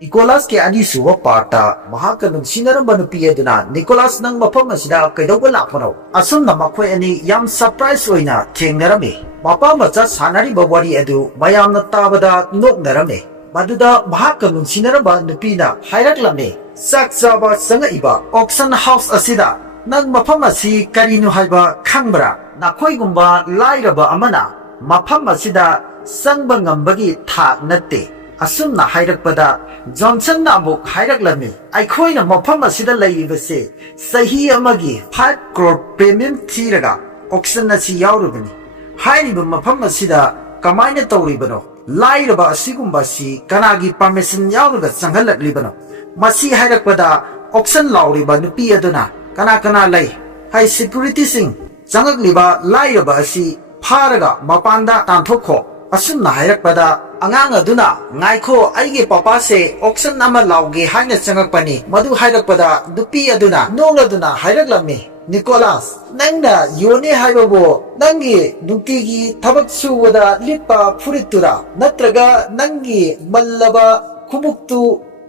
Nicholas ke ani suwa parta mahakanung sinaramba nupi aduna Nicholas nang mafam asida kaidawba lakpano asumna makhoi ani yam surprise oina thengnarame mapa macha sanariba wari adu mayamna tabada noknarame maduda mahakanung sinaramba nupina hairaklamne sak chaba sangaiba auction house asida nang mafam asi karinu haiba khangbra nakhoi lairaba amana mafam asida sangba ngambagi thak natte asumna hairakpada Johnson na amuk hairaklamni aikoina mafam asida lairibase sahi amagi 5 crore premium thiraga auction asi yaurubani hairiba mafam asida kamaina tawribano lairaba asigumba si kanagi permission yauraga changhalaklibano masi hairakpada auction lauriba nupi aduna kana lay hai security sing changakliba lairaba asi pharaga mapanda tanthokho asumna hairakpada angang aduna ngaikho aige papa se auction nama lauge haina changakpani madu hairakpada dupi aduna nongladuna hairaklamni Nicholas nangna yone haibabo nangi nutigi thabak suwada lipa furitura natraga nangi mallaba khumuktu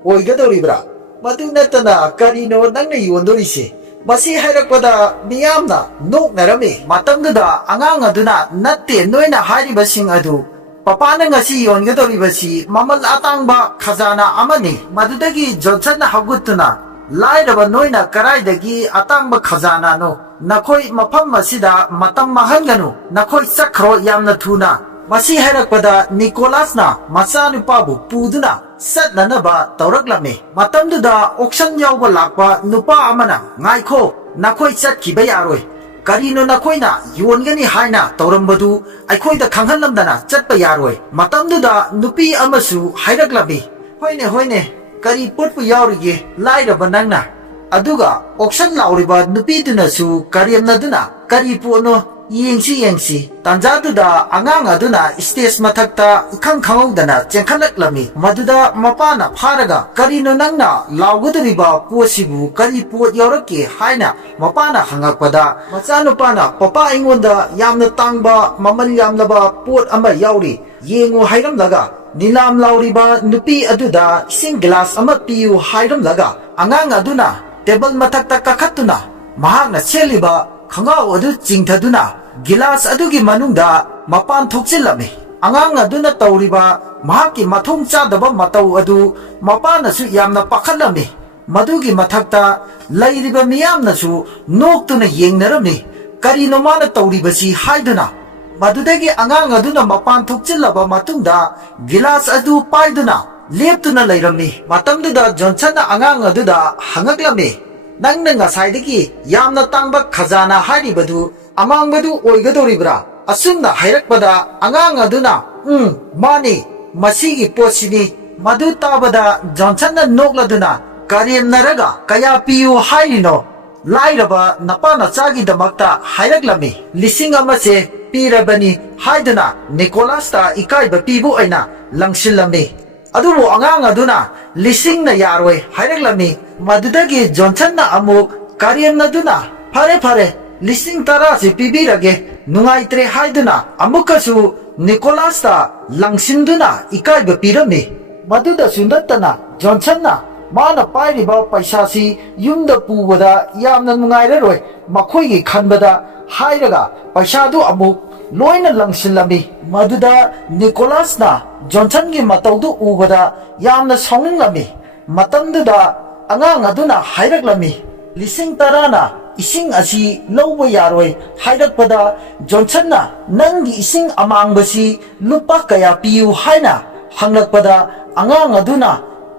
oigadoribra madu natana karino nangna yondorise masi hairakpada miyamna noknarame matamda angang aduna natte noina hairibasing adu Papana ngasi yongadoribasi mamal atangba khazana amani madudagi Johnson hagutuna lairaba noina karaidagi atangba khazana no nakhoi mafam masida matam mahanganu nakhoi sakhro yamna thuna masi hairakpada Nicholas na machanupabu puduna satnanaba tawraklame matamduda auction yawba lakpa nupa amana ngaikho nakhoi chatkiba yaroi Karino nakoina yongani haina taurambadu aikoida khanghalamdana chatpa yaroi matamduda nupi amasu hairaklambi hoine kari potpu yaurige lairaba nangna aduga auction lauriba nupi dunasu kariamnaduna kari puno yengsi tanjaduda angang aduna stage mathakta khangdana chengkhalaklami maduda mapana pharaga karino nangna laugadriba posibu kari pot yaurake haina mapana hangakpada machanupana papa aingonda yamna tangba mamal yamlaba pot ama yauri yengu hairamlaga nilam lauriba nupi aduda sing glass ama piu hairamlaga angang aduna table mathakta kakhatuna mahakna cheliba khangau adu chingthaduna Gilas adugi manungda mapan thokchilame angang aduna tawriba mahaki mathong chadaba matau adu mapanasu yamna pakhalame madugi mathakta lairiba miyamnasu noktuna yengnarame karino mana tawribasi haiduna madudagi angang aduna mapan thokchilaba matungda gilas adu paiduna leptuna lairame matamduda Johnson na angang aduda hangaklame nangna ngasaidagi yamna tangba khazana hairibadu amangbadu oigadoribra asumna hairakpada angang aduna mani masigi posini madu tabada Johnson na nokladuna kariamnaraga kaya piu hairino lairaba napana chagi damakta hairaklammi lising amase pirabani haiduna Nicholas ta ikaiba pibu aina langsillammi adubu angang aduna lising na yaroi hairaklammi madudagi Johnson na amuk kariamnaduna phare Lising tara si pibirage nungaitre haiduna amukasu Nicholas ta langsinduna ikaiba pirami maduda sundatana Johnson na mana pairiba paisa si yumda puwada yamna nungairaroi makhoigi khanbada hairaga paisa du amuk loina langsilami maduda Nicholas na Johnson gi mataudu ubada yamna saunglami matamduda angang aduna hairaklami lising tarana ising asi lawba yaroi hairakpada Johnson na nangi ising amangbasi lupa kaya piu haina hanglakpada angang aduna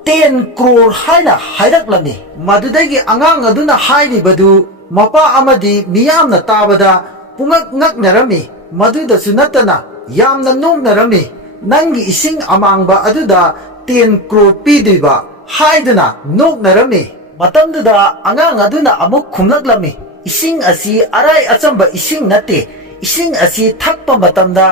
10 crore haina hairaklamni madudagi angang aduna hairibadu mapa amadi miyamna tabada pungak ngaknarami maduda sunatana yamna nongnarami nangi ising amangba aduda 10 crore piduiba haiduna noknarami matamduda angang aduna amuk khumlaklami ising asi arai achamba ising nate ising asi thakpa matamda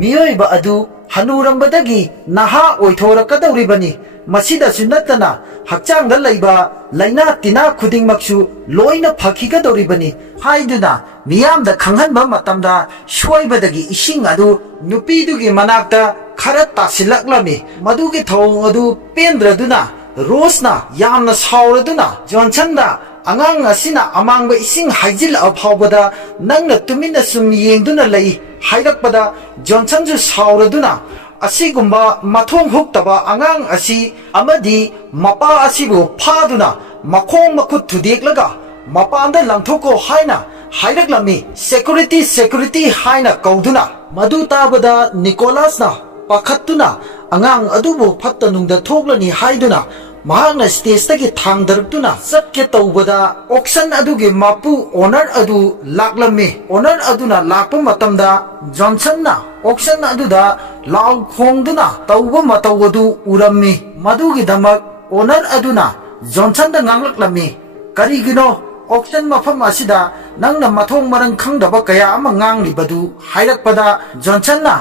miyoiba adu hanurambadagi naha oithorakadoribani masida sunatana hakchangda laiba laina tina khudingmaksu loina phakigadoribani haiduna miyamda khanghanba matamda shoibadagi ising adu nupidugi manakta khara tasilaklami madugi thong adu pendraduna Rose yamna sauraduna Johnson angang asina amang ba ising haijil abhaubada nangna tumina sum yengduna lay hairakpada Johnson ju sauraduna asigumba mathong huktaba angang asi amadi mapa asibu phaduna makhong makut thudeklaga mapanda langthoko haina hairaklammi security haina kauduna madu tabada Nicholas na pakhattuna angang adubu phattanungda thoklani haiduna mahakna stage tagi thangdaruktuna satke tawbada auction adugi mapu owner adu laklammi owner aduna lakpa matamda Johnson na auction aduda law khongduna tawba matawadu urammi madugi damak owner aduna Johnson da nganglaklammi karigino auction mafam asida nangna mathong marang khangdaba kaya ama nganglibadu hairakpada Johnson na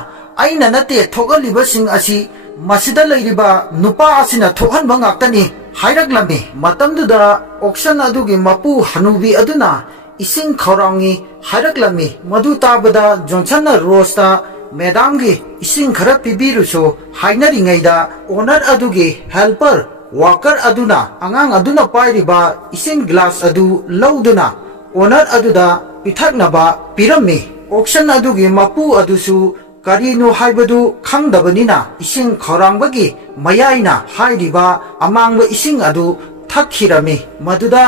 aina nate thogalibasing asi masida leiriba nupa asina thohanba ngaktani hairaklammi matamduda auction adugi mapu hanubi aduna ising khorangi hairaklammi madu tabada Johnson Rosta madam gi ising khara pibiruso hainaringaida owner adugi helper worker aduna angang aduna pairiba ising glass adu lauduna owner aduda pithaknaba pirammi auction adugi mapu adusu karino haibadu khangdabanina ising khorangbagi mayaina hairiba amangba ising adu thakhirami maduda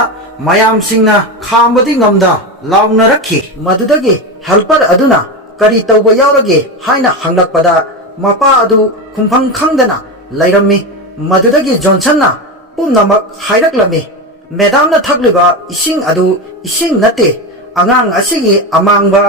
mayamsingna khambadi ngamda laungnarakhi madudagi helper aduna kari tawba yaurage haina hanglakpada mapa adu khumphang khangdana lairammi madudagi Johnson na pumnamak hairaklammi madam na thakliba ising adu ising nate angang asigi amangba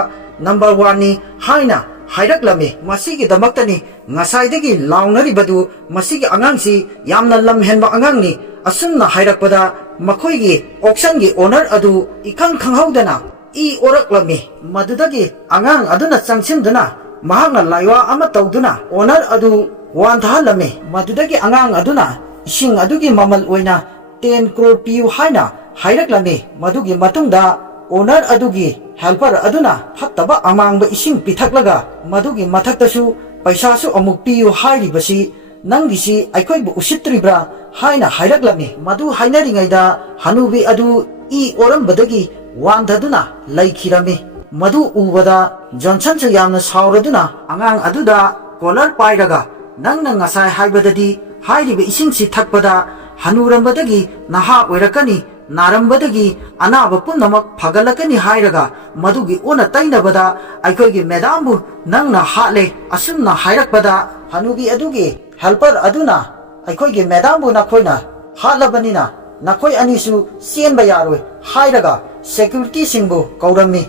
number 1 ni haina hairaklammi masigi damaktani ngasaidagi launaribadu masigi angangsi yamna lamhenba angangni asumna hairakpada makoigi auction gi owner adu ikang khanghaudana I oraklammi madudagi angang aduna changsimduna mahakna laiwa ama tawduna owner adu wanthahalami madudagi angang aduna ising adugi mamal oina 10 crore piu haina hairaklammi madugi matungda owner adugi helper aduna phattaba amangba ising pithaklaga madugi mathaktasu paisasu amuk piu hairibasi nangisi aikhoibu usitribra haina hairaklammi madu hainaringaida hanubi adu I orambadagi wandaduna laikhirami madu ubada Johnson chu yamna sauraduna angang aduda collar pairaga nangna ngasai haibadadi hairiba isingsi thakpada hanurambadagi naha oirakani narambadagi anaba punamak phagalakani hairaga madugi ona tainabada aikhoigi madambu nangna hale asumna hairakpada hanubi adugi helper aduna aikhoigi madambu nakhoina halabanina nakhoi anisu sienba yaroi hairaga security singbu kaurammi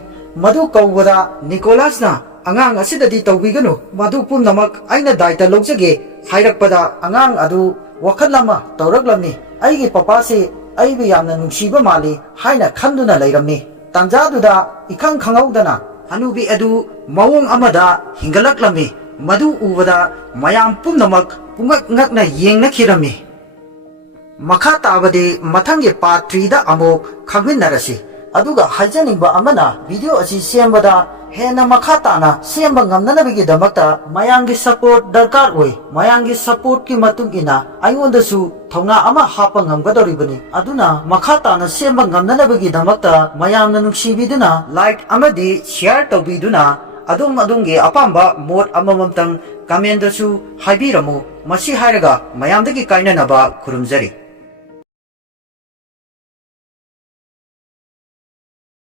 madu kaubada Nicholas na angang asidadi tawbiganu madu pumnamak aina daita logjage hairakpada angang adu wakhalama tawraklammi aigi papase aibu yamna nungsiba mali haina khanduna lairammi tanjaduda ikhang khangaudana hanubi adu mawong amada hingalaklammi madu ubada mayam pumnamak pungak ngakna yengnakhirammi makha tabadi mathangi part 3 da amuk khangminarasi aduga haijaningba amana video asi sembada hena makha tana semba ngamnanabigi damakta mayangi support darkar oi mayangi support ki matungina aingondasu thongna ama hapa ngamgadoribani aduna makha tana semba ngamnanabigi damakta mayamna nuksibiduna like amadi share tawbiduna adumge apamba mot amamamtang comment dasu haibiramu masi hairaga mayamdagi kainanaba kurumjari